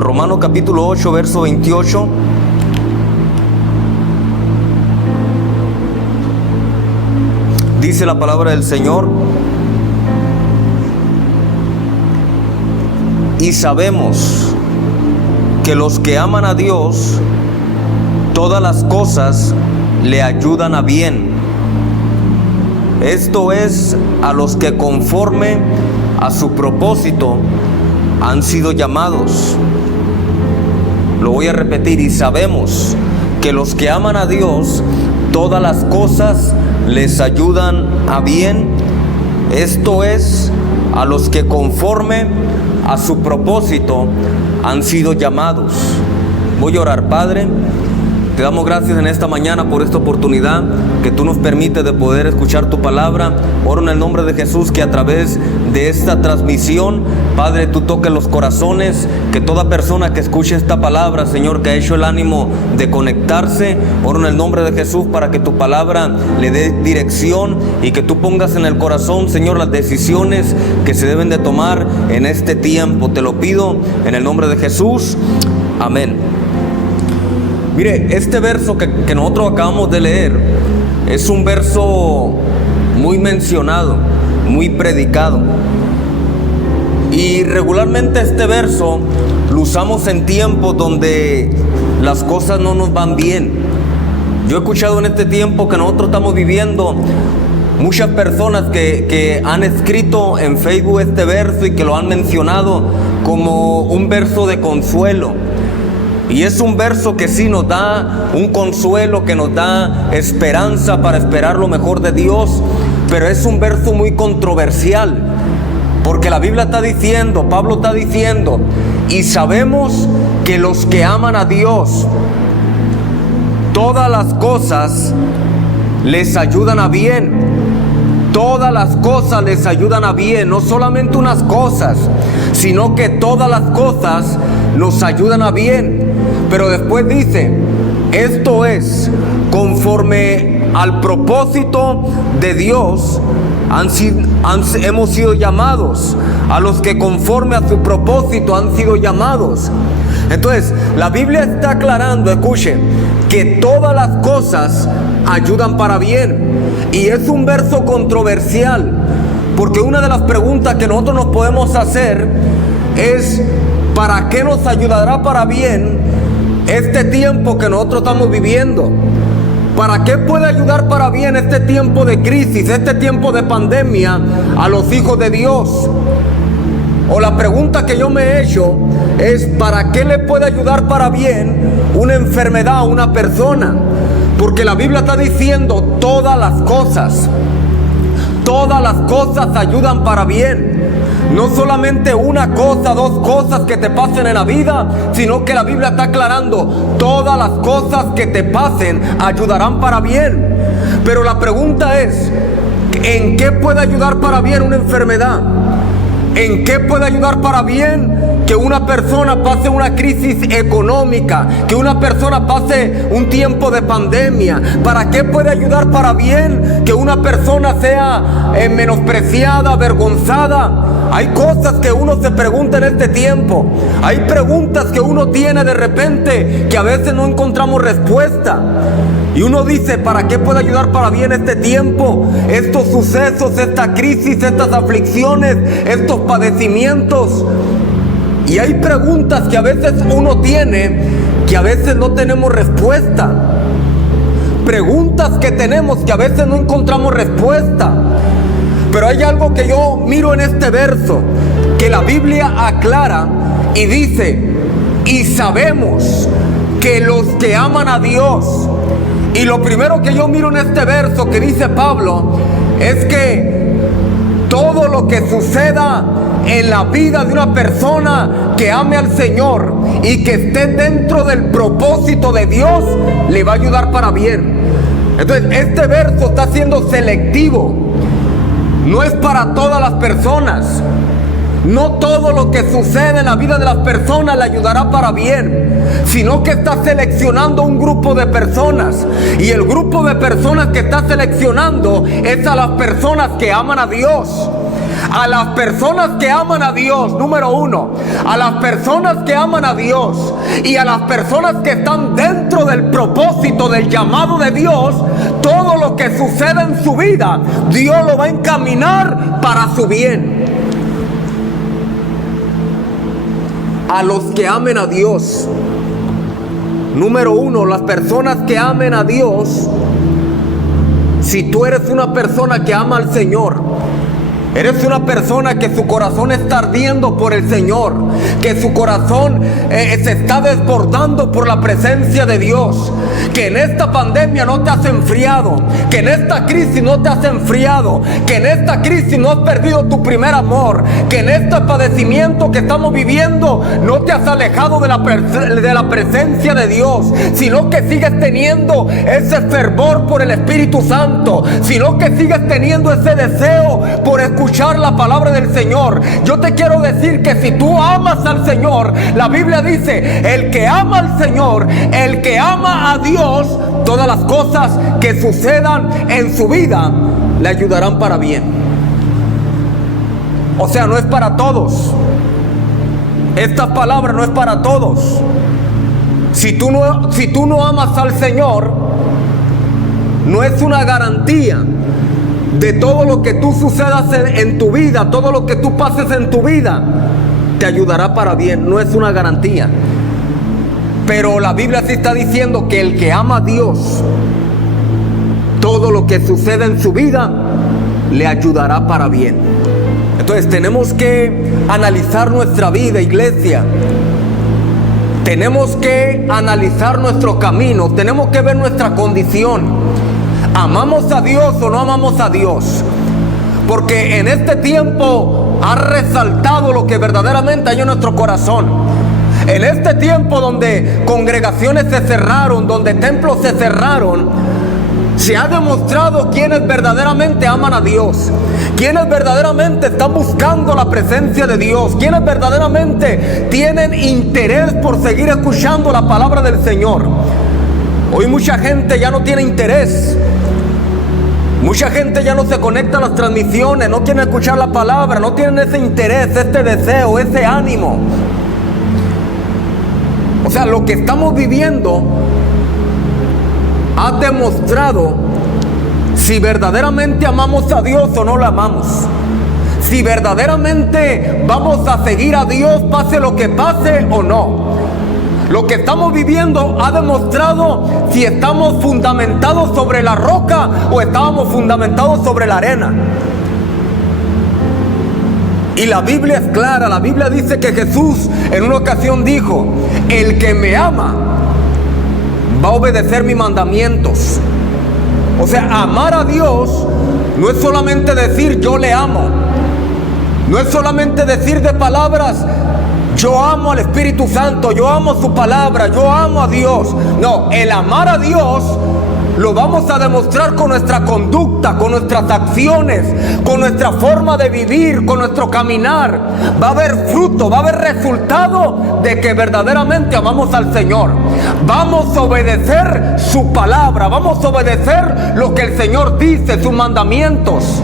Romanos capítulo 8, verso 28. Dice la palabra del Señor: y sabemos que los que aman a Dios, todas las cosas le ayudan a bien. Esto es, a los que conforme a su propósito han sido llamados. Lo voy a repetir: y sabemos que los que aman a Dios, todas las cosas les ayudan a bien. Esto es, a los que conforme a su propósito han sido llamados. Voy a orar. Padre, te damos gracias en esta mañana por esta oportunidad que tú nos permites de poder escuchar tu palabra. Oro en el nombre de Jesús que a través de esta transmisión, Padre, tú toques los corazones, que toda persona que escuche esta palabra, Señor, que ha hecho el ánimo de conectarse, oro en el nombre de Jesús para que tu palabra le dé dirección y que tú pongas en el corazón, Señor, las decisiones que se deben de tomar en este tiempo. Te lo pido en el nombre de Jesús. Amén. Mire, este verso que nosotros acabamos de leer es un verso muy mencionado, muy predicado. Y regularmente este verso lo usamos en tiempos donde las cosas no nos van bien. Yo he escuchado en este tiempo que nosotros estamos viviendo muchas personas que han escrito en Facebook este verso y que lo han mencionado como un verso de consuelo. Y es un verso que sí nos da un consuelo, que nos da esperanza para esperar lo mejor de Dios. Pero es un verso muy controversial, porque la Biblia está diciendo, Pablo está diciendo: y sabemos que los que aman a Dios, todas las cosas les ayudan a bien. Todas las cosas les ayudan a bien, no solamente unas cosas, sino que todas las cosas nos ayudan a bien. Pero después dice: esto es, conforme al propósito de Dios hemos sido llamados, a los que conforme a su propósito han sido llamados. Entonces, la Biblia está aclarando, escuche, que todas las cosas ayudan para bien. Y es un verso controversial, porque una de las preguntas que nosotros nos podemos hacer es: ¿para qué nos ayudará para bien este tiempo que nosotros estamos viviendo? ¿Para qué puede ayudar para bien este tiempo de crisis, este tiempo de pandemia a los hijos de Dios? O la pregunta que yo me he hecho es: ¿para qué le puede ayudar para bien una enfermedad a una persona? Porque la Biblia está diciendo todas las cosas ayudan para bien. No solamente una cosa, dos cosas que te pasen en la vida, sino que la Biblia está aclarando: todas las cosas que te pasen ayudarán para bien. Pero la pregunta es: ¿en qué puede ayudar para bien una enfermedad? ¿En qué puede ayudar para bien que una persona pase una crisis económica, que una persona pase un tiempo de pandemia? ¿Para qué puede ayudar para bien que una persona sea menospreciada, avergonzada? Hay cosas que uno se pregunta en este tiempo. Hay preguntas que uno tiene de repente que a veces no encontramos respuesta. Y uno dice: ¿para qué puede ayudar para bien este tiempo? Estos sucesos, esta crisis, estas aflicciones, estos padecimientos. Y hay preguntas que a veces uno tiene que a veces no tenemos respuesta. Preguntas que tenemos que a veces no encontramos respuesta. Pero hay algo que yo miro en este verso, que la Biblia aclara y dice: y sabemos que los que aman a Dios. Y lo primero que yo miro en este verso que dice Pablo es que todo lo que suceda en la vida de una persona que ame al Señor y que esté dentro del propósito de Dios, le va a ayudar para bien. Entonces, este verso está siendo selectivo. No es para todas las personas. No todo lo que sucede en la vida de las personas le ayudará para bien, sino que está seleccionando un grupo de personas. Y el grupo de personas que está seleccionando es a las personas que aman a Dios, A las personas que aman a Dios, número uno, a las personas que aman a Dios y a las personas que están dentro del propósito del llamado de Dios, todo lo que suceda en su vida, Dios lo va a encaminar para su bien. A los que amen a Dios, número uno, las personas que amen a Dios. Si tú eres una persona que ama al Señor, eres una persona que su corazón está ardiendo por el Señor, que su corazón se está desbordando por la presencia de Dios, que en esta pandemia no te has enfriado, que en esta crisis no te has enfriado, que en esta crisis no has perdido tu primer amor, que en este padecimiento que estamos viviendo no te has alejado de la presencia de Dios, sino que sigues teniendo ese fervor por el Espíritu Santo, sino que sigues teniendo ese deseo por escuchar la palabra del Señor. Yo te quiero decir que si tú amas al Señor, la Biblia dice, el que ama al Señor, el que ama a Dios, todas las cosas que sucedan en su vida le ayudarán para bien. O sea, no es para todos. Esta palabra no es para todos. Si tú no amas al Señor, no es una garantía de todo lo que tú sucedas en tu vida, todo lo que tú pases en tu vida, te ayudará para bien. No es una garantía. Pero la Biblia sí está diciendo que el que ama a Dios, todo lo que suceda en su vida, le ayudará para bien. Entonces tenemos que analizar nuestra vida, iglesia. Tenemos que analizar nuestro camino, tenemos que ver nuestra condición. ¿Amamos a Dios o no amamos a Dios? Porque en este tiempo ha resaltado lo que verdaderamente hay en nuestro corazón. En este tiempo donde congregaciones se cerraron, donde templos se cerraron, se ha demostrado quienes verdaderamente aman a Dios, quienes verdaderamente están buscando la presencia de Dios, quienes verdaderamente tienen interés por seguir escuchando la palabra del Señor. Hoy mucha gente ya no tiene interés. Mucha gente ya no se conecta a las transmisiones, no quieren escuchar la palabra, no tienen ese interés, este deseo, ese ánimo. O sea, lo que estamos viviendo ha demostrado si verdaderamente amamos a Dios o no lo amamos. Si verdaderamente vamos a seguir a Dios pase lo que pase o no. Lo que estamos viviendo ha demostrado si estamos fundamentados sobre la roca o estábamos fundamentados sobre la arena. Y la Biblia es clara, la Biblia dice que Jesús en una ocasión dijo, el que me ama va a obedecer mis mandamientos. O sea, amar a Dios no es solamente decir yo le amo, no es solamente decir de palabras yo amo al Espíritu Santo, yo amo su palabra, yo amo a Dios. No, el amar a Dios lo vamos a demostrar con nuestra conducta, con nuestras acciones, con nuestra forma de vivir, con nuestro caminar. Va a haber fruto, va a haber resultado de que verdaderamente amamos al Señor. Vamos a obedecer su palabra, vamos a obedecer lo que el Señor dice, sus mandamientos.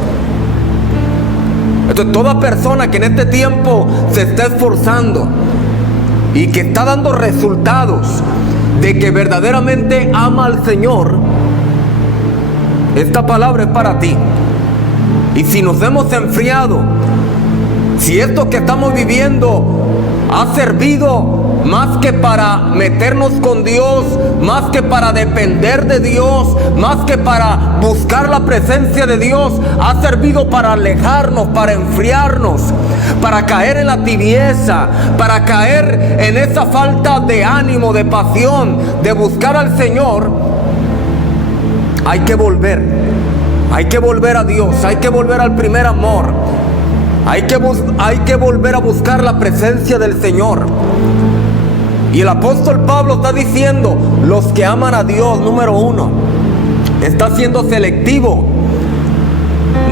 Entonces, toda persona que en este tiempo se está esforzando y que está dando resultados de que verdaderamente ama al Señor, esta palabra es para ti. Y si nos hemos enfriado, si esto que estamos viviendo ha servido más que para meternos con Dios, más que para depender de Dios, más que para buscar la presencia de Dios, ha servido para alejarnos, para enfriarnos, para caer en la tibieza, para caer en esa falta de ánimo, de pasión, de buscar al Señor, hay que volver a Dios, hay que volver al primer amor, hay que volver a buscar la presencia del Señor. Y el apóstol Pablo está diciendo, los que aman a Dios, número uno, está siendo selectivo,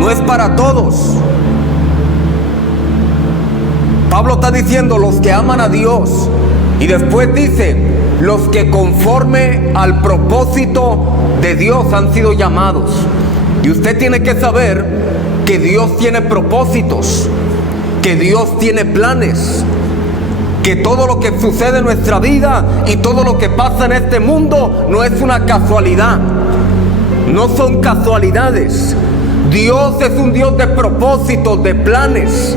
no es para todos. Pablo está diciendo, los que aman a Dios, y después dice, los que conforme al propósito de Dios han sido llamados. Y usted tiene que saber que Dios tiene propósitos, que Dios tiene planes, que todo lo que sucede en nuestra vida y todo lo que pasa en este mundo no es una casualidad, no son casualidades. Dios es un Dios de propósitos, de planes,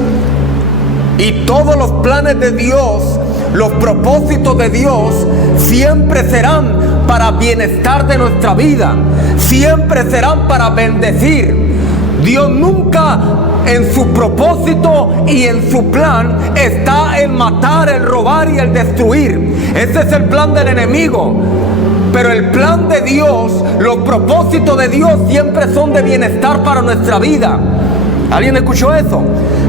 y todos los planes de Dios, los propósitos de Dios siempre serán para bienestar de nuestra vida, siempre serán para bendecir. Dios nunca en su propósito y en su plan está en matar, el robar y el destruir. Ese es el plan del enemigo. Pero el plan de Dios, los propósitos de Dios siempre son de bienestar para nuestra vida. ¿Alguien escuchó eso?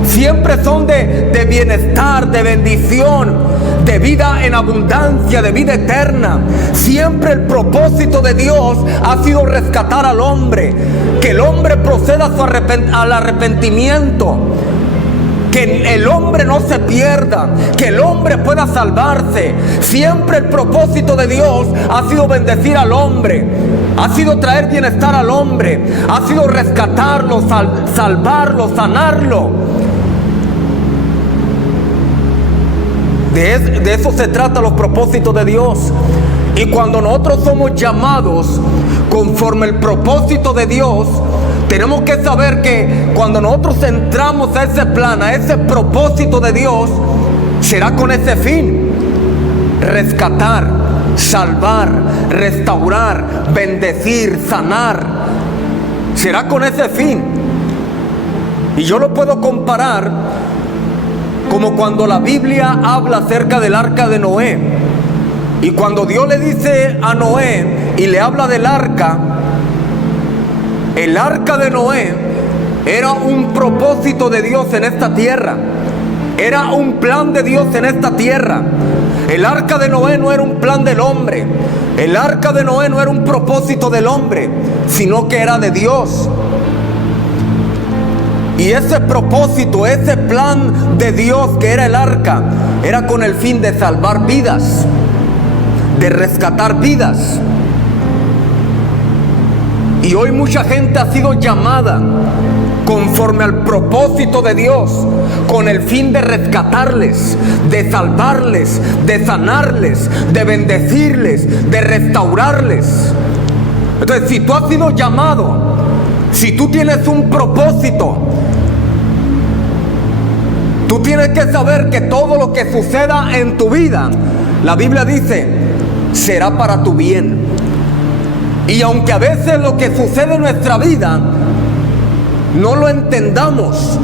Siempre son de bienestar, de bendición, de vida en abundancia, de vida eterna. Siempre el propósito de Dios ha sido rescatar al hombre, que el hombre proceda al arrepentimiento, que el hombre no se pierda, que el hombre pueda salvarse. Siempre el propósito de Dios ha sido bendecir al hombre, ha sido traer bienestar al hombre, ha sido rescatarlo, salvarlo, sanarlo. De eso se trata los propósitos de Dios. Y cuando nosotros somos llamados conforme el propósito de Dios, tenemos que saber que cuando nosotros entramos a ese plan, a ese propósito de Dios, será con ese fin: rescatar, salvar, restaurar, bendecir, sanar. Será con ese fin. Y yo lo puedo comparar como cuando la Biblia habla acerca del arca de Noé. Y cuando Dios le dice a Noé y le habla del arca, el arca de Noé era un propósito de Dios en esta tierra. Era un plan de Dios en esta tierra. El arca de Noé no era un plan del hombre. El arca de Noé no era un propósito del hombre, sino que era de Dios. Y ese propósito, ese plan de Dios que era el arca, era con el fin de salvar vidas, de rescatar vidas. Y hoy mucha gente ha sido llamada conforme al propósito de Dios, con el fin de rescatarles, de salvarles, de sanarles, de bendecirles, de restaurarles. Entonces, si tú has sido llamado, si tú tienes un propósito, tú tienes que saber que todo lo que suceda en tu vida, la Biblia dice, será para tu bien. Y aunque a veces lo que sucede en nuestra vida no lo entendamos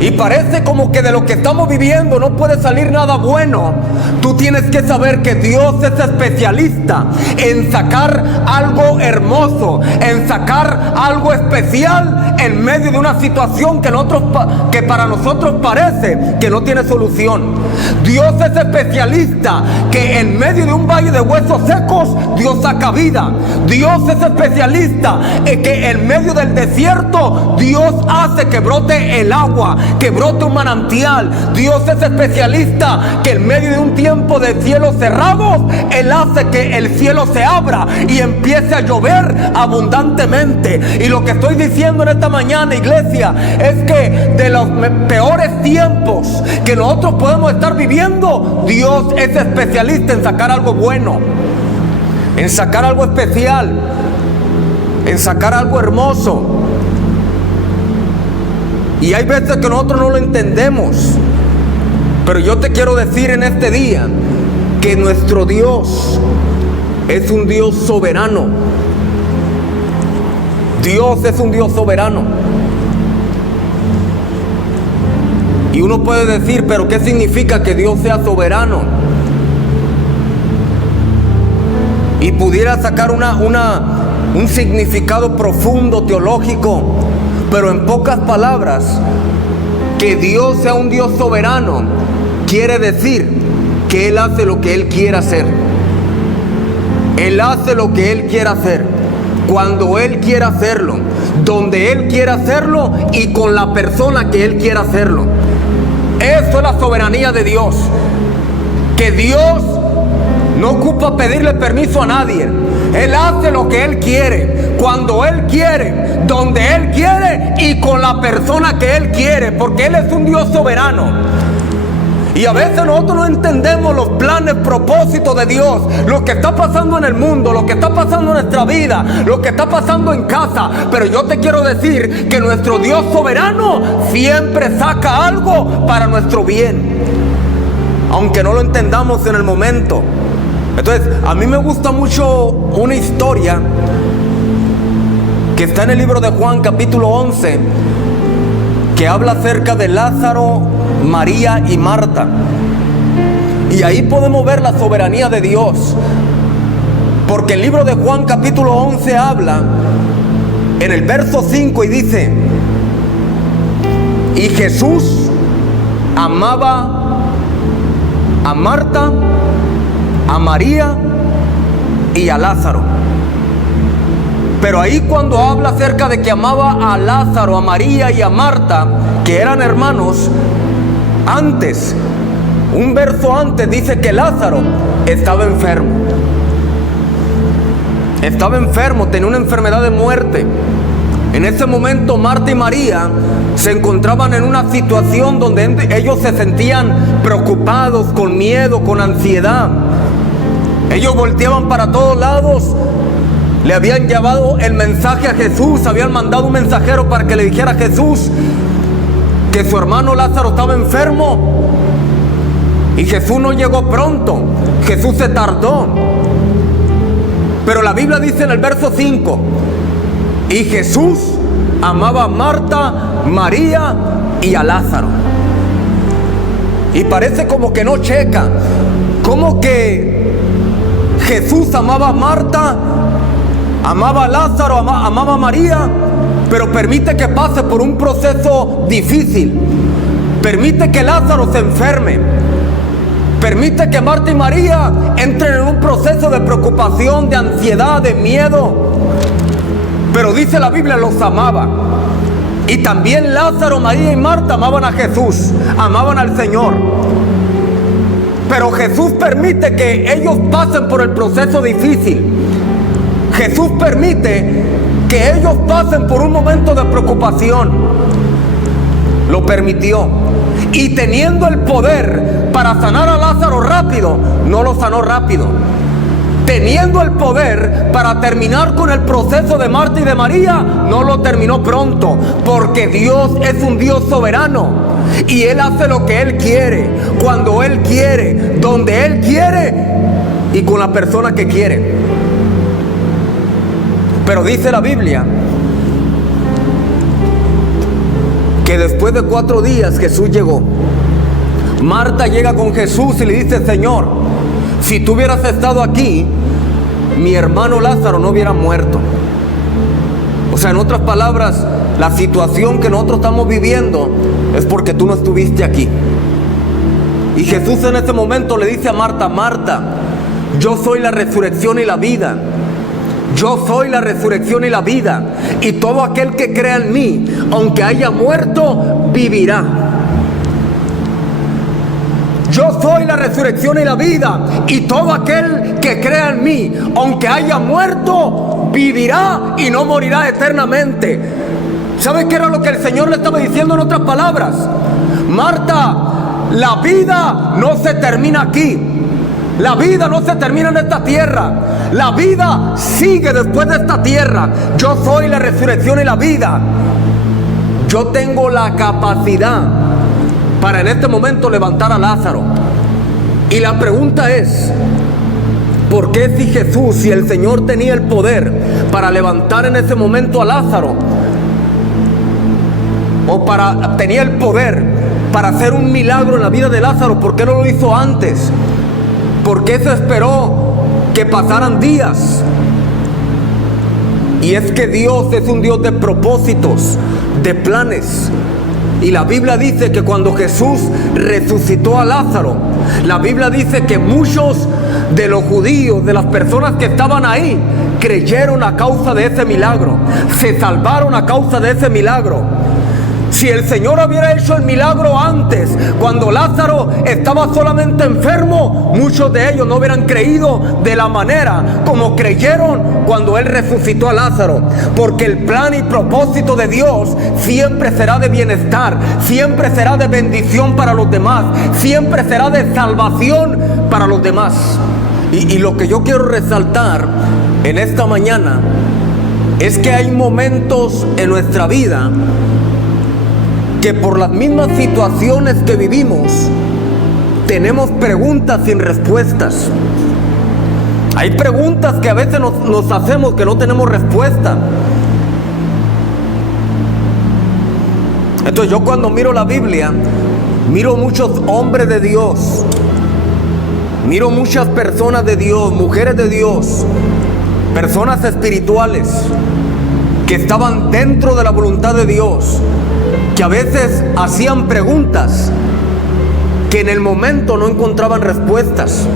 y parece como que de lo que estamos viviendo no puede salir nada bueno, tú tienes que saber que Dios es especialista en sacar algo hermoso, en sacar algo especial en medio de una situación que para nosotros parece que no tiene solución. Dios es especialista que en medio de un valle de huesos secos Dios saca vida. Dios es especialista en que en medio del desierto Dios hace que brote el agua, que brote un manantial. Dios es especialista que en medio de un tiempo de cielos cerrados Él hace que el cielo se abra y empiece a llover abundantemente. Y lo que estoy diciendo en esta mañana, iglesia, es que de los peores tiempos que nosotros podemos estar viviendo, Dios es especialista en sacar algo bueno, en sacar algo especial, en sacar algo hermoso. Y hay veces que nosotros no lo entendemos, pero yo te quiero decir en este día que nuestro Dios es un Dios soberano. Dios es un Dios soberano. Y uno puede decir, pero ¿qué significa que Dios sea soberano? Y pudiera sacar un significado profundo, teológico, pero en pocas palabras, que Dios sea un Dios soberano quiere decir que Él hace lo que Él quiera hacer. Él hace lo que Él quiera hacer, cuando Él quiera hacerlo, donde Él quiera hacerlo y con la persona que Él quiera hacerlo. Eso es la soberanía de Dios. Que Dios no ocupa pedirle permiso a nadie. Él hace lo que Él quiere, cuando Él quiere, donde Él quiere y con la persona que Él quiere, porque Él es un Dios soberano. Y a veces nosotros no entendemos los planes, propósitos de Dios, lo que está pasando en el mundo, lo que está pasando en nuestra vida, lo que está pasando en casa. Pero yo te quiero decir que nuestro Dios soberano siempre saca algo para nuestro bien, aunque no lo entendamos en el momento. Entonces, a mí me gusta mucho una historia que está en el libro de Juan capítulo 11, que habla acerca de Lázaro, María y Marta. Y ahí podemos ver la soberanía de Dios, porque el libro de Juan capítulo 11 habla en el verso 5 y dice: y Jesús amaba a Marta, a María y a Lázaro. Pero ahí cuando habla acerca de que amaba a Lázaro, a María y a Marta, que eran hermanos, antes, un verso antes dice que Lázaro estaba enfermo. Estaba enfermo, tenía una enfermedad de muerte. En ese momento Marta y María se encontraban en una situación donde ellos se sentían preocupados, con miedo, con ansiedad. Ellos volteaban para todos lados. Le habían llevado el mensaje a Jesús, habían mandado un mensajero para que le dijera a Jesús que su hermano Lázaro estaba enfermo. Y Jesús no llegó pronto, Jesús se tardó. Pero la Biblia dice en el verso 5: y Jesús amaba a Marta, María y a Lázaro. Y parece como que no checa, como que Jesús amaba a Marta, amaba a Lázaro, amaba a María, pero permite que pase por un proceso difícil. Permite que Lázaro se enferme. Permite que Marta y María entren en un proceso de preocupación, de ansiedad, de miedo. Pero dice la Biblia, los amaba. Y también Lázaro, María y Marta amaban a Jesús, amaban al Señor. Pero Jesús permite que ellos pasen por el proceso difícil. Jesús permite que ellos pasen por un momento de preocupación. Lo permitió. Y teniendo el poder para sanar a Lázaro rápido, no lo sanó rápido. Teniendo el poder para terminar con el proceso de Marta y de María, no lo terminó pronto, porque Dios es un Dios soberano y Él hace lo que Él quiere, cuando Él quiere, donde Él quiere y con la persona que quiere. Pero dice la Biblia que después de 4 días Jesús llegó. Marta llega con Jesús y le dice: Señor, si tú hubieras estado aquí, mi hermano Lázaro no hubiera muerto. O sea, en otras palabras, la situación que nosotros estamos viviendo es porque tú no estuviste aquí. Y Jesús en ese momento le dice a Marta: Marta, yo soy la resurrección y la vida. Yo soy la resurrección y la vida, y todo aquel que crea en mí, aunque haya muerto, vivirá. Yo soy la resurrección y la vida, y todo aquel que crea en mí, aunque haya muerto, vivirá y no morirá eternamente. ¿Sabes qué era lo que el Señor le estaba diciendo en otras palabras? Marta, la vida no se termina aquí. La vida no se termina en esta tierra. La vida sigue después de esta tierra. Yo soy la resurrección y la vida. Yo tengo la capacidad para en este momento levantar a Lázaro. Y la pregunta es: ¿por qué si Jesús, si el Señor tenía el poder para levantar en ese momento a Lázaro, o tenía el poder para hacer un milagro en la vida de Lázaro, por qué no lo hizo antes? ¿Por qué se esperó que pasaran días? Y es que Dios es un Dios de propósitos, de planes. Y la Biblia dice que cuando Jesús resucitó a Lázaro, la Biblia dice que muchos de los judíos, de las personas que estaban ahí, creyeron a causa de ese milagro, se salvaron a causa de ese milagro. Si el Señor hubiera hecho el milagro antes, cuando Lázaro estaba solamente enfermo, muchos de ellos no hubieran creído de la manera como creyeron cuando Él resucitó a Lázaro. Porque el plan y propósito de Dios siempre será de bienestar, siempre será de bendición para los demás, siempre será de salvación para los demás. Y lo que yo quiero resaltar en esta mañana es que hay momentos en nuestra vida que por las mismas situaciones que vivimos tenemos preguntas sin respuestas. Hay preguntas que a veces nos hacemos que no tenemos respuesta. Entonces yo cuando miro la Biblia, miro muchos hombres de Dios, miro muchas personas de Dios, mujeres de Dios, personas espirituales que estaban dentro de la voluntad de Dios, que a veces hacían preguntas que en el momento no encontraban respuestas.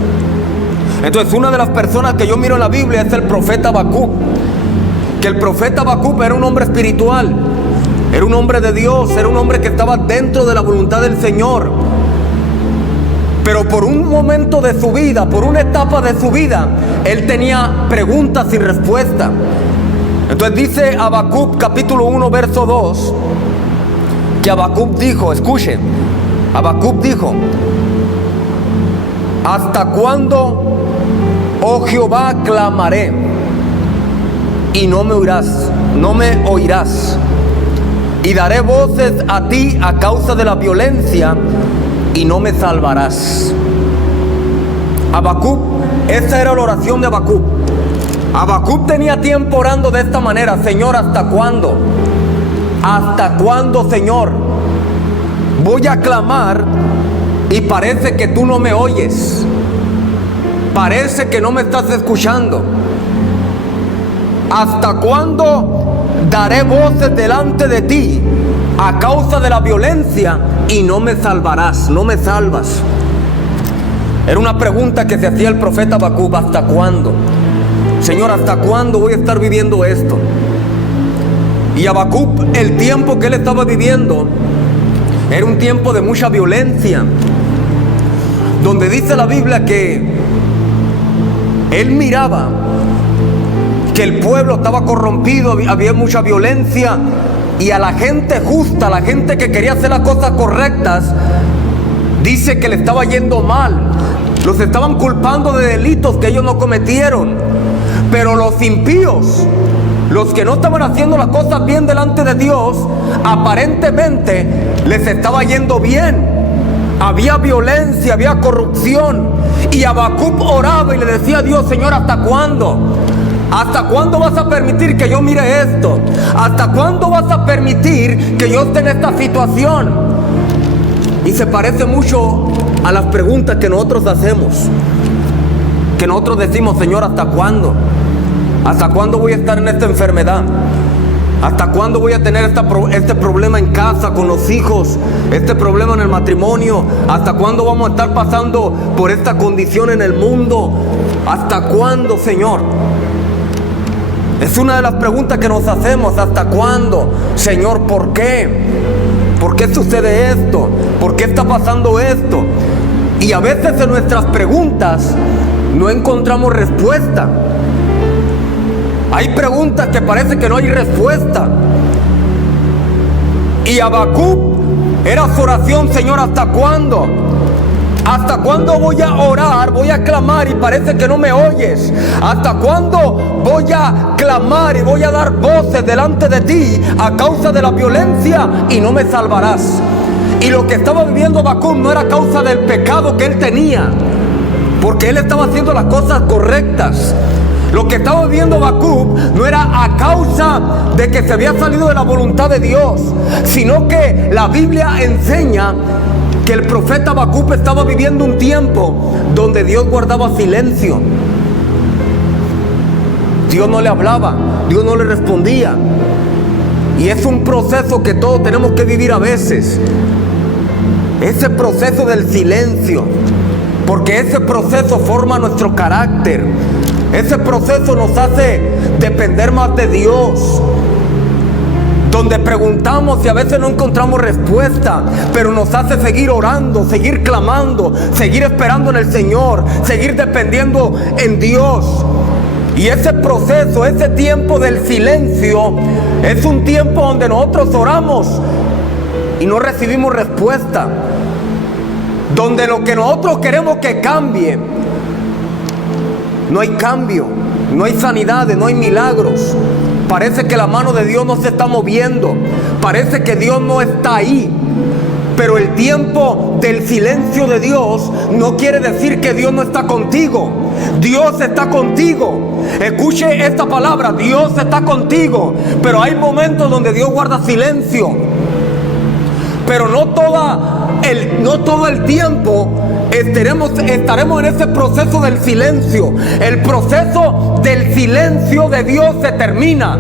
Entonces una de las personas que yo miro en la Biblia es el profeta Habacuc. Que el profeta Habacuc era un hombre espiritual, era un hombre de Dios, era un hombre que estaba dentro de la voluntad del Señor. Pero por un momento de su vida, por una etapa de su vida, él tenía preguntas sin respuesta. Entonces dice Habacuc capítulo 1 verso 2, que Habacuc dijo, escuchen, Habacuc dijo: ¿hasta cuándo, oh Jehová, clamaré y no me oirás? Y daré voces a ti a causa de la violencia y no me salvarás. Habacuc, esa era la oración de Habacuc. Habacuc tenía tiempo orando de esta manera: Señor, ¿hasta cuándo? ¿Hasta cuándo, Señor? Voy a clamar y parece que tú no me oyes. Parece que no me estás escuchando. ¿Hasta cuándo daré voces delante de ti a causa de la violencia y no me salvarás, no me salvas? Era una pregunta que se hacía el profeta Habacuc: ¿hasta cuándo? Señor, ¿hasta cuándo voy a estar viviendo esto? Y Habacuc, el tiempo que él estaba viviendo era un tiempo de mucha violencia, donde dice la Biblia que él miraba que el pueblo estaba corrompido, había mucha violencia, y a la gente justa, a la gente que quería hacer las cosas correctas, dice que le estaba yendo mal. Los estaban culpando de delitos que ellos no cometieron. Pero los impíos, los que no estaban haciendo las cosas bien delante de Dios, aparentemente les estaba yendo bien. Había violencia, había corrupción. Y Habacuc oraba y le decía a Dios: Señor, ¿hasta cuándo? ¿Hasta cuándo vas a permitir que yo mire esto? ¿Hasta cuándo vas a permitir que yo esté en esta situación? Y se parece mucho a las preguntas que nosotros hacemos, que nosotros decimos: Señor, ¿hasta cuándo? ¿Hasta cuándo voy a estar en esta enfermedad? ¿Hasta cuándo voy a tener este problema en casa, con los hijos? Este problema en el matrimonio. ¿Hasta cuándo vamos a estar pasando por esta condición en el mundo? ¿Hasta cuándo, Señor? Es una de las preguntas que nos hacemos: ¿hasta cuándo? Señor, ¿por qué? ¿Por qué sucede esto? ¿Por qué está pasando esto? Y a veces en nuestras preguntas no encontramos respuesta. Hay preguntas que parece que no hay respuesta. Y Habacuc era su oración: Señor, ¿hasta cuándo? ¿Hasta cuándo voy a orar, voy a clamar y parece que no me oyes? ¿Hasta cuándo voy a clamar y voy a dar voces delante de ti a causa de la violencia y no me salvarás? Y lo que estaba viviendo Habacuc no era a causa del pecado que él tenía, porque él estaba haciendo las cosas correctas. Lo que estaba viviendo Habacuc no era a causa de que se había salido de la voluntad de Dios, sino que la Biblia enseña que el profeta Habacuc estaba viviendo un tiempo donde Dios guardaba silencio. Dios no le hablaba, Dios no le respondía. Y es un proceso que todos tenemos que vivir a veces. Ese proceso del silencio, porque ese proceso forma nuestro carácter. Ese proceso nos hace depender más de Dios. donde preguntamos y a veces no encontramos respuesta, pero nos hace seguir orando, seguir clamando, seguir esperando en el Señor, seguir dependiendo en Dios. Y ese proceso, ese tiempo del silencio, es un tiempo donde nosotros oramos y no recibimos respuesta, donde lo que nosotros queremos que cambie, no hay cambio, no hay sanidades, no hay milagros. Parece que la mano de Dios no se está moviendo, parece que Dios no está ahí. Pero el tiempo del silencio de Dios no quiere decir que Dios no está contigo. Dios está contigo. Escuche esta palabra: Dios está contigo. Pero hay momentos donde Dios guarda silencio. Pero no todo el tiempo estaremos en ese proceso del silencio. El proceso del silencio de Dios se termina.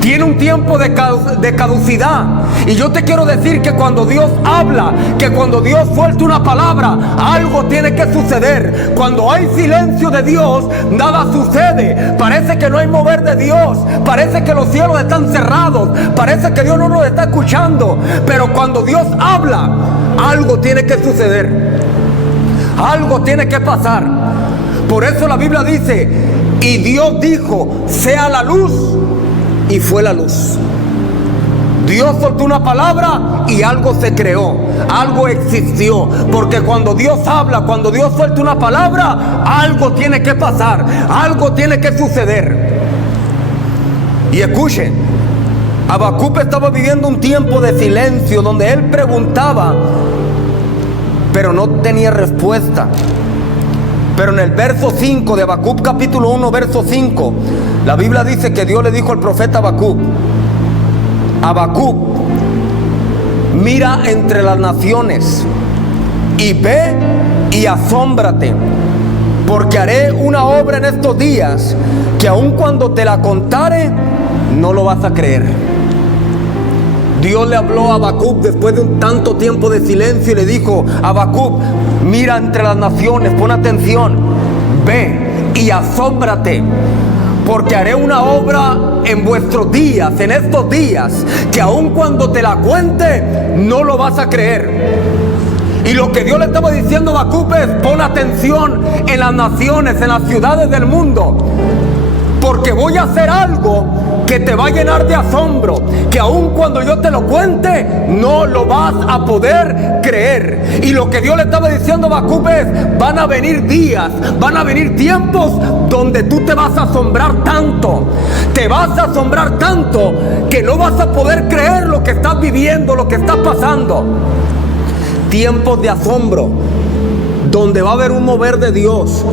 Tiene un tiempo de caducidad. Y yo te quiero decir que cuando Dios habla, que cuando Dios suelta una palabra, algo tiene que suceder. Cuando hay silencio de Dios, nada sucede. Parece que no hay mover de Dios. Parece que los cielos están cerrados. Parece que Dios no nos está escuchando. Pero cuando Dios habla, algo tiene que suceder. Algo tiene que pasar. Por eso la Biblia dice: y Dios dijo, sea la luz, y fue la luz. Dios soltó una palabra y algo se creó, algo existió. Porque cuando Dios habla, cuando Dios suelta una palabra, algo tiene que pasar, algo tiene que suceder. Y escuchen, Habacuc estaba viviendo un tiempo de silencio donde él preguntaba, pero no tenía respuesta. Pero en el verso 5 de Habacuc capítulo 1, verso 5, la Biblia dice que Dios le dijo al profeta Habacuc: Habacuc, mira entre las naciones y ve y asómbrate, porque haré una obra en estos días que aun cuando te la contare, no lo vas a creer. Dios le habló a Habacuc después de un tanto tiempo de silencio y le dijo: Habacuc, mira entre las naciones, pon atención, ve y asómbrate, porque haré una obra en vuestros días, en estos días, que aun cuando te la cuente, no lo vas a creer. Y lo que Dios le estaba diciendo a Habacuc es: pon atención en las naciones, en las ciudades del mundo, porque voy a hacer algo que te va a llenar de asombro, que aun cuando yo te lo cuente, no lo vas a poder creer. Y lo que Dios le estaba diciendo a Habacuc es: van a venir días, van a venir tiempos donde tú te vas a asombrar tanto, te vas a asombrar tanto, que no vas a poder creer lo que estás viviendo, lo que está pasando. Tiempos de asombro, donde va a haber un mover de Dios,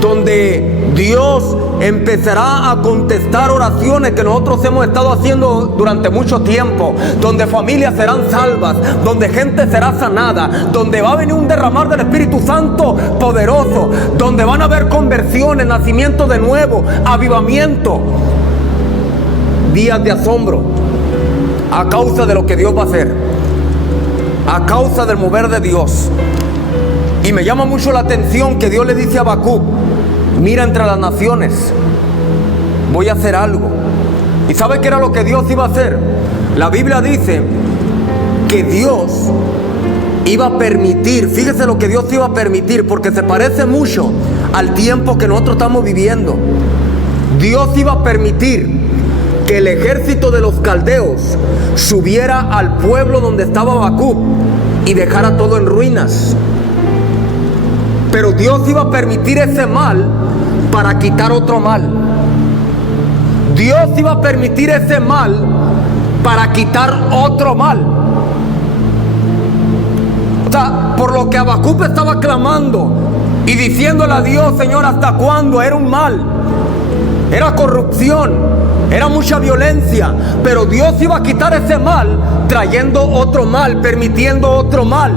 donde Dios empezará a contestar oraciones que nosotros hemos estado haciendo durante mucho tiempo, donde familias serán salvas, donde gente será sanada, donde va a venir un derramar del Espíritu Santo poderoso, donde van a haber conversiones, nacimiento de nuevo, avivamiento. Días de asombro a causa de lo que Dios va a hacer, a causa del mover de Dios. Y me llama mucho la atención que Dios le dice a Habacuc: mira entre las naciones, voy a hacer algo. ¿Y sabe qué era lo que Dios iba a hacer? La Biblia dice que Dios iba a permitir, fíjese lo que Dios iba a permitir, porque se parece mucho al tiempo que nosotros estamos viviendo. Dios iba a permitir que el ejército de los caldeos subiera al pueblo donde estaba Habacuc y dejara todo en ruinas. Pero Dios iba a permitir ese mal para quitar otro mal. Dios iba a permitir ese mal para quitar otro mal. O sea, por lo que Habacuc estaba clamando y diciéndole a Dios: Señor, ¿hasta cuándo? Era un mal, era corrupción, era mucha violencia. Pero Dios iba a quitar ese mal trayendo otro mal, permitiendo otro mal.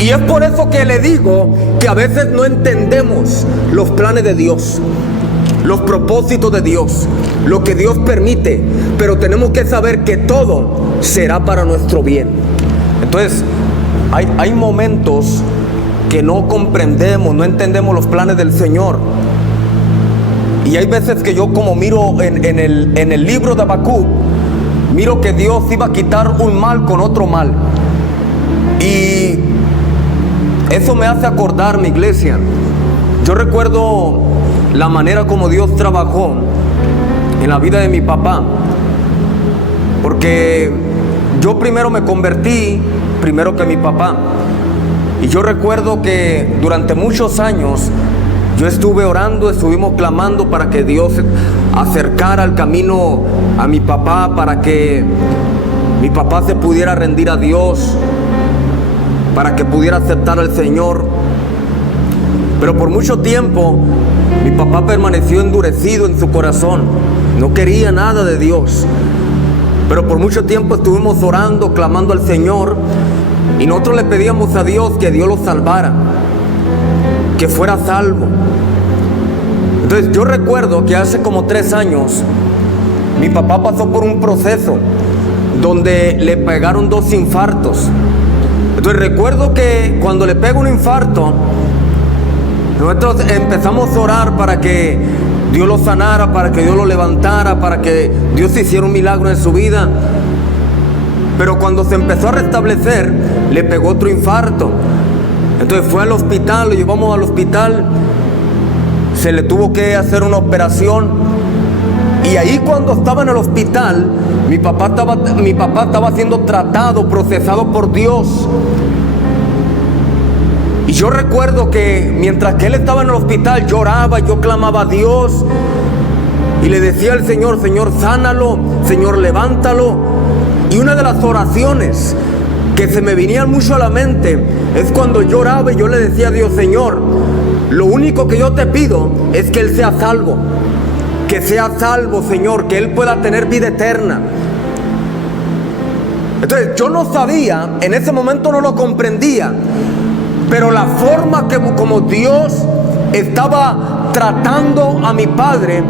Y es por eso que le digo que a veces no entendemos los planes de Dios, los propósitos de Dios, lo que Dios permite, pero tenemos que saber que todo será para nuestro bien. Entonces, hay momentos que no comprendemos, no entendemos los planes del Señor. Y hay veces que yo, como miro en el libro de Habacuc, miro que Dios iba a quitar un mal con otro mal. Y eso me hace acordar, mi iglesia. Yo recuerdo la manera como Dios trabajó en la vida de mi papá, porque yo primero me convertí, primero que mi papá. Y yo recuerdo que durante muchos años yo estuve orando, estuvimos clamando para que Dios acercara el camino a mi papá, para que mi papá se pudiera rendir a Dios, para que pudiera aceptar al Señor. Pero por mucho tiempo mi papá permaneció endurecido en su corazón, no quería nada de Dios. Pero por mucho tiempo estuvimos orando, clamando al Señor, y nosotros le pedíamos a Dios que Dios lo salvara, que fuera salvo. Entonces yo recuerdo que hace como 3 años mi papá pasó por un proceso donde le pegaron 2 infartos. Entonces recuerdo que cuando le pega un infarto, nosotros empezamos a orar para que Dios lo sanara, para que Dios lo levantara, para que Dios hiciera un milagro en su vida. Pero cuando se empezó a restablecer, le pegó otro infarto. Entonces fue al hospital, lo llevamos al hospital, se le tuvo que hacer una operación. Y ahí, cuando estaba en el hospital, mi papá estaba siendo tratado, procesado por Dios. Y yo recuerdo que mientras que él estaba en el hospital, yo oraba, yo clamaba a Dios y le decía al Señor: Señor, sánalo, Señor, levántalo. Y una de las oraciones que se me venían mucho a la mente es cuando yo oraba y yo le decía a Dios: Señor, lo único que yo te pido es que él sea salvo, que sea salvo, Señor, que él pueda tener vida eterna. Entonces yo no sabía, en ese momento no lo comprendía, pero la forma como Dios estaba tratando a mi padre,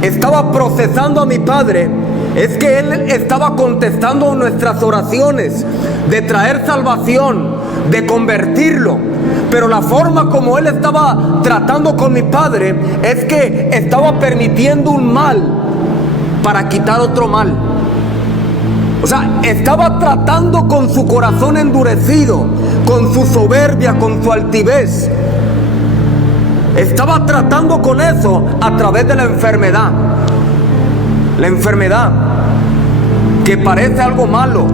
estaba procesando a mi padre, es que Él estaba contestando nuestras oraciones de traer salvación, de convertirlo. Pero la forma como Él estaba tratando con mi padre es que estaba permitiendo un mal para quitar otro mal. O sea, estaba tratando con su corazón endurecido, con su soberbia, con su altivez. Estaba tratando con eso a través de la enfermedad. La enfermedad, que parece algo malo,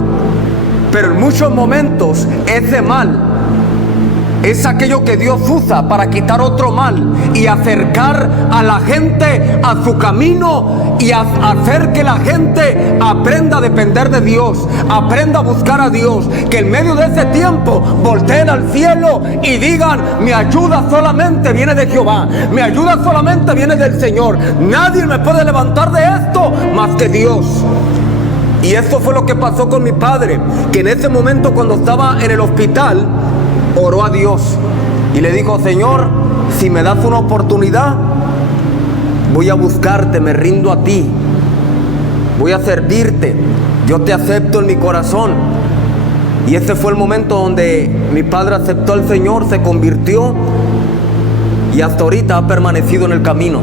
pero en muchos momentos ese mal es aquello que Dios usa para quitar otro mal y acercar a la gente a su camino y hacer que la gente aprenda a depender de Dios, aprenda a buscar a Dios, que en medio de ese tiempo volteen al cielo y digan: mi ayuda solamente viene de Jehová, mi ayuda solamente viene del Señor, nadie me puede levantar de esto más que Dios. Y esto fue lo que pasó con mi padre, que en ese momento, cuando estaba en el hospital, oró a Dios y le dijo: Señor, si me das una oportunidad, voy a buscarte, me rindo a ti, voy a servirte, yo te acepto en mi corazón. Y ese fue el momento donde mi padre aceptó al Señor, se convirtió y hasta ahorita ha permanecido en el camino.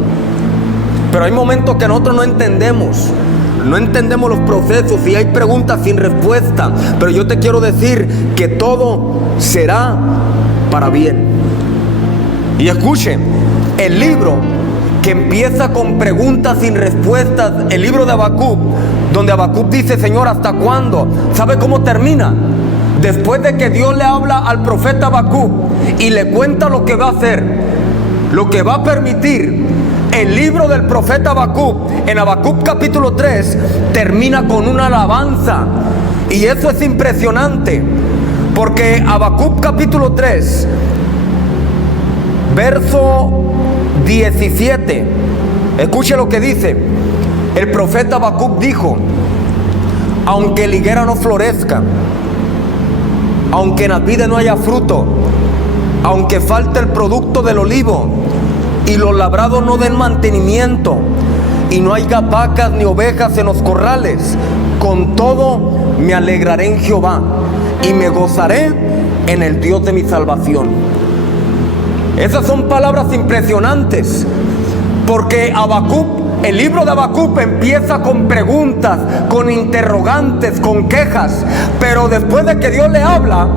Pero hay momentos que nosotros no entendemos los procesos y hay preguntas sin respuesta. Pero yo te quiero decir que todo será para bien. Y escuchen, el libro que empieza con preguntas sin respuestas, el libro de Habacuc, donde Habacuc dice: Señor, ¿hasta cuándo? ¿Sabe cómo termina? Después de que Dios le habla al profeta Habacuc y le cuenta lo que va a hacer, lo que va a permitir, el libro del profeta Habacuc, en Habacuc capítulo 3, termina con una alabanza. Y eso es impresionante, porque Habacuc capítulo 3, verso 17, escuche lo que dice. El profeta Habacuc dijo: aunque la higuera no florezca, aunque en la vid no haya fruto, aunque falte el producto del olivo y los labrados no den mantenimiento, y no haya vacas ni ovejas en los corrales, con todo me alegraré en Jehová y me gozaré en el Dios de mi salvación. Esas son palabras impresionantes, Porque el libro de Habacuc empieza con preguntas, con interrogantes, con quejas, pero después de que Dios le habla,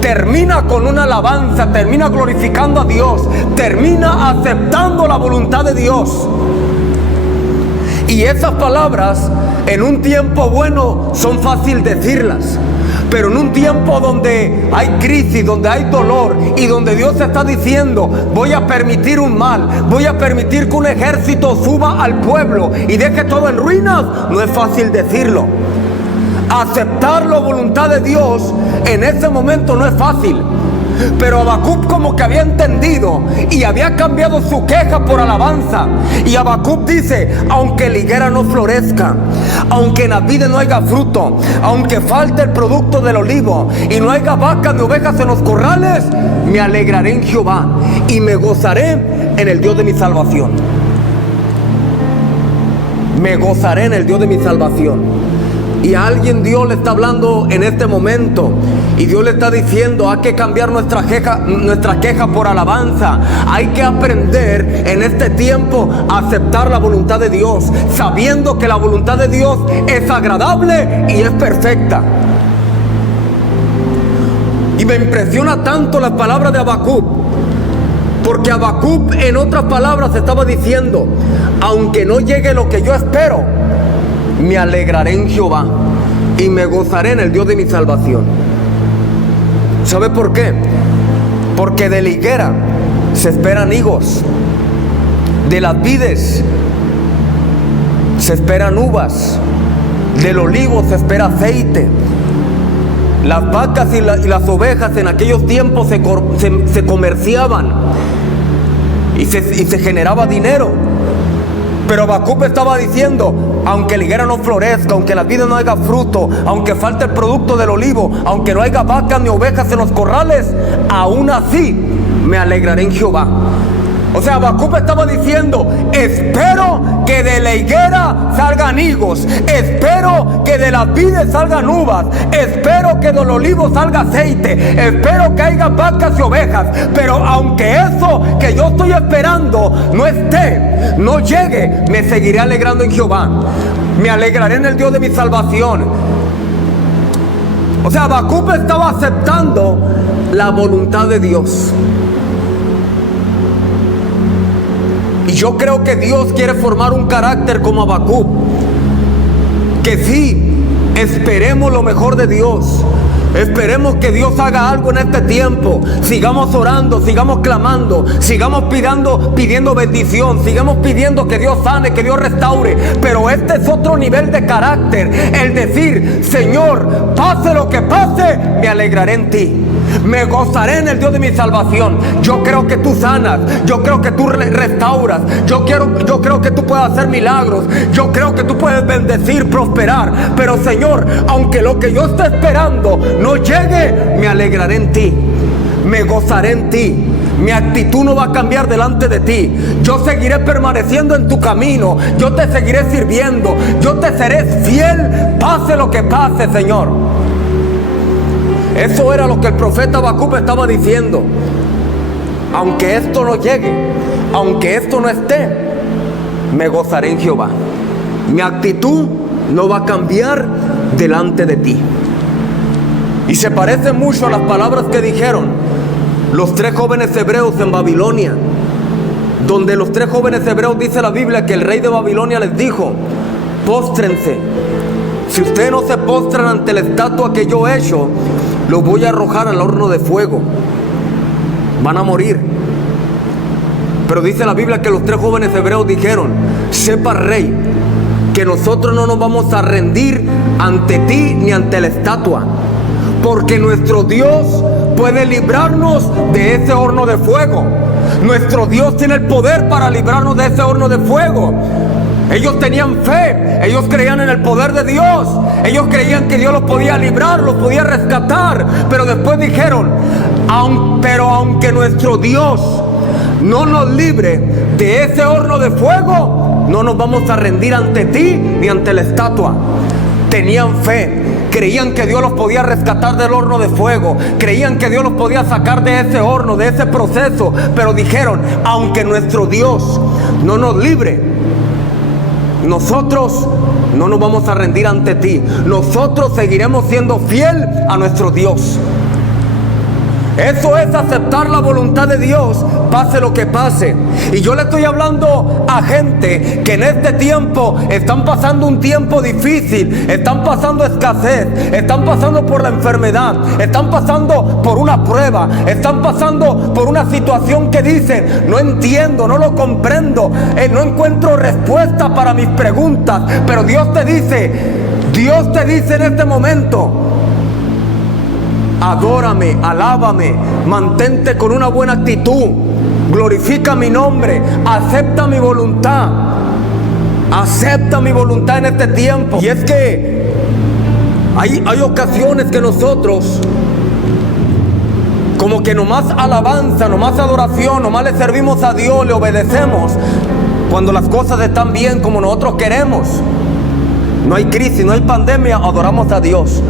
termina con una alabanza, termina glorificando a Dios, termina aceptando la voluntad de Dios. Y esas palabras en un tiempo bueno son fácil decirlas, pero en un tiempo donde hay crisis, donde hay dolor y donde Dios está diciendo: voy a permitir un mal, voy a permitir que un ejército suba al pueblo y deje todo en ruinas, no es fácil decirlo. Aceptar la voluntad de Dios en ese momento no es fácil. Pero Habacuc como que había entendido y había cambiado su queja por alabanza. Y Habacuc dice: aunque la higuera no florezca, aunque en la vida no haya fruto, aunque falte el producto del olivo y no haya vacas ni ovejas en los corrales, me alegraré en Jehová y me gozaré en el Dios de mi salvación. Me gozaré en el Dios de mi salvación. Y a alguien Dios le está hablando en este momento, y Dios le está diciendo: hay que cambiar nuestra queja por alabanza. Hay que aprender en este tiempo a aceptar la voluntad de Dios, sabiendo que la voluntad de Dios es agradable y es perfecta. Y me impresiona tanto la palabra de Habacuc, porque Habacuc en otras palabras estaba diciendo: aunque no llegue lo que yo espero, me alegraré en Jehová y me gozaré en el Dios de mi salvación. ¿Sabe por qué? Porque de la higuera se esperan higos, de las vides se esperan uvas, del olivo se espera aceite. Las vacas y las ovejas en aquellos tiempos se comerciaban y se generaba dinero. Pero Habacuc estaba diciendo: aunque la higuera no florezca, aunque en la vida no haya fruto, aunque falte el producto del olivo, aunque no haya vacas ni ovejas en los corrales, aún así me alegraré en Jehová. O sea, Habacuc estaba diciendo: espero que de la higuera salgan higos, espero que de las vides salgan uvas, espero que del olivo salga aceite, espero que haya vacas y ovejas. Pero aunque eso que yo estoy esperando no esté, no llegue, me seguiré alegrando en Jehová. Me alegraré en el Dios de mi salvación. O sea, Habacuc estaba aceptando la voluntad de Dios. Y yo creo que Dios quiere formar un carácter como Habacuc, que sí, esperemos lo mejor de Dios. Esperemos que Dios haga algo en este tiempo. Sigamos orando, sigamos clamando, sigamos pidiendo bendición, sigamos pidiendo que Dios sane, que Dios restaure. Pero este es otro nivel de carácter, el decir: Señor, pase lo que pase, me alegraré en ti, me gozaré en el Dios de mi salvación. Yo creo que tú sanas, yo creo que tú restauras, yo creo que tú puedes hacer milagros, yo creo que tú puedes bendecir, prosperar. Pero Señor, aunque lo que yo esté esperando no llegue, me alegraré en ti, me gozaré en ti. Mi actitud no va a cambiar delante de ti. Yo seguiré permaneciendo en tu camino, yo te seguiré sirviendo, yo te seré fiel, pase lo que pase, Señor. Eso era lo que el profeta Habacuc estaba diciendo. Aunque esto no llegue, aunque esto no esté, me gozaré en Jehová. Mi actitud no va a cambiar delante de ti. Y se parece mucho a las palabras que dijeron los 3 jóvenes hebreos en Babilonia, donde los 3 jóvenes hebreos, dice la Biblia, que el rey de Babilonia les dijo: póstrense. Si ustedes no se postran ante la estatua que yo he hecho, los voy a arrojar al horno de fuego. Van a morir. Pero dice la Biblia que los 3 jóvenes hebreos dijeron: sepa, rey, que nosotros no nos vamos a rendir ante ti ni ante la estatua, porque nuestro Dios puede librarnos de ese horno de fuego. Nuestro Dios tiene el poder para librarnos de ese horno de fuego. Ellos tenían fe, ellos creían en el poder de Dios, ellos creían que Dios los podía librar, los podía rescatar. Pero después dijeron: pero aunque nuestro Dios no nos libre de ese horno de fuego, no nos vamos a rendir ante ti ni ante la estatua. Tenían fe, creían que Dios los podía rescatar del horno de fuego, creían que Dios los podía sacar de ese horno, de ese proceso, pero dijeron, aunque nuestro Dios no nos libre, nosotros no nos vamos a rendir ante ti, nosotros seguiremos siendo fiel a nuestro Dios. Eso es aceptar la voluntad de Dios, pase lo que pase. Y yo le estoy hablando a gente que en este tiempo están pasando un tiempo difícil, están pasando escasez, están pasando por la enfermedad, están pasando por una prueba, están pasando por una situación que dicen, no entiendo, no lo comprendo, no encuentro respuesta para mis preguntas. Pero Dios te dice en este momento, adórame, alábame, mantente con una buena actitud, glorifica mi nombre, acepta mi voluntad en este tiempo. Y es que hay ocasiones que nosotros como que nomás alabanza, nomás adoración, nomás le servimos a Dios, le obedecemos cuando las cosas están bien como nosotros queremos. No hay crisis, no hay pandemia, adoramos a Dios.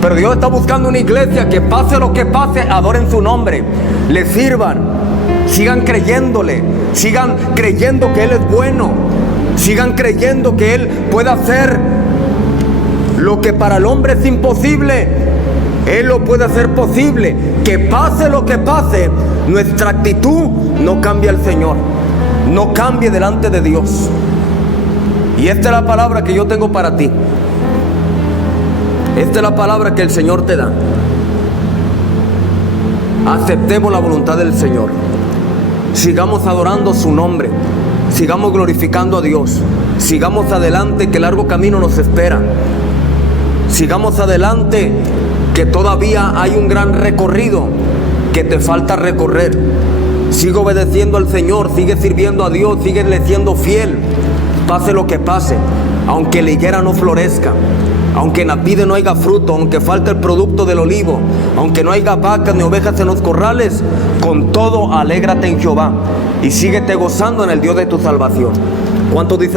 Pero Dios está buscando una iglesia que pase lo que pase, adoren su nombre, le sirvan, sigan creyéndole, sigan creyendo que Él es bueno, sigan creyendo que Él puede hacer lo que para el hombre es imposible, Él lo puede hacer posible. Que pase lo que pase, nuestra actitud no cambia al Señor, no cambie delante de Dios. Y esta es la palabra que yo tengo para ti. Esta es la palabra que el Señor te da. Aceptemos la voluntad del Señor. Sigamos adorando su nombre. Sigamos glorificando a Dios. Sigamos adelante, que largo camino nos espera. Sigamos adelante, que todavía hay un gran recorrido que te falta recorrer. Sigue obedeciendo al Señor, sigue sirviendo a Dios, sigue siendo fiel. Pase lo que pase, aunque la higuera no florezca, aunque en la vide no haya fruto, aunque falte el producto del olivo, aunque no haya vacas ni ovejas en los corrales, con todo alégrate en Jehová y síguete gozando en el Dios de tu salvación. ¿Cuántos dicen?